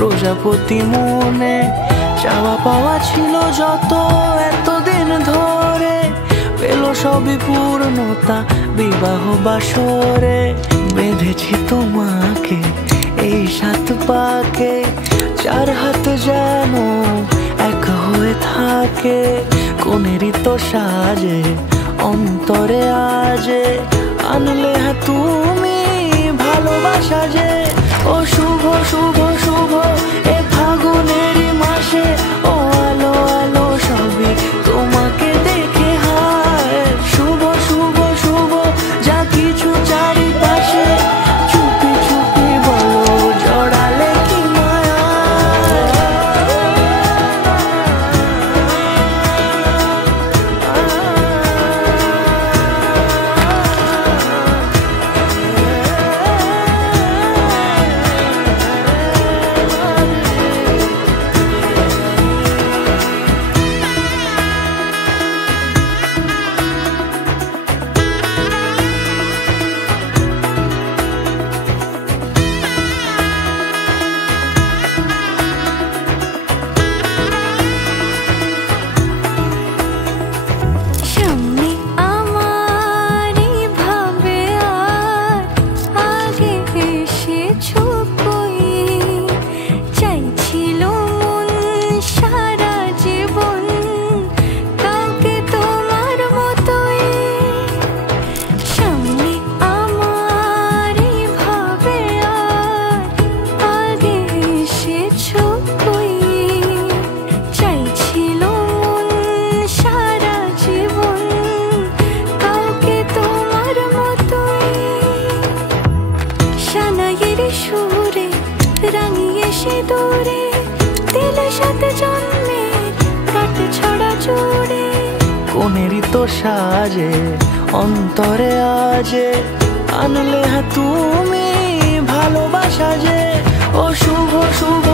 প্রজাপতি মনে চাওয়া পাওয়া ছিল যত এতদিন ধরে, পেল সবই পূর্ণতা বিবাহ বাসরে। বেঁধেছি তোমাকে এই 7 পাকে, 4 হাত যেন এক হয়ে থাকে। কোনেরই তো সাজে অন্তরে আজে, আনলে হ্যাঁ তুমি ভালোবাসা যে। ও শুভ শুভ শুভ এ ফাগুনেরই মাসে, ও আলো আলো সবই তোমাকে দেখে হায়। শুভ শুভ শুভ যা কিছু চারিপাশে, চুপি চুপি বলো জড়ালে কি মায়া। রাঙিয়ে সে দূরে দিলে 7 জন্মে কাট ছড়া জোড়ে। কোনেরই তো সাজে অন্তরে আজে, আনলে হ্যাঁ তুমি ভালোবাসা যে। ও শুভ শুভ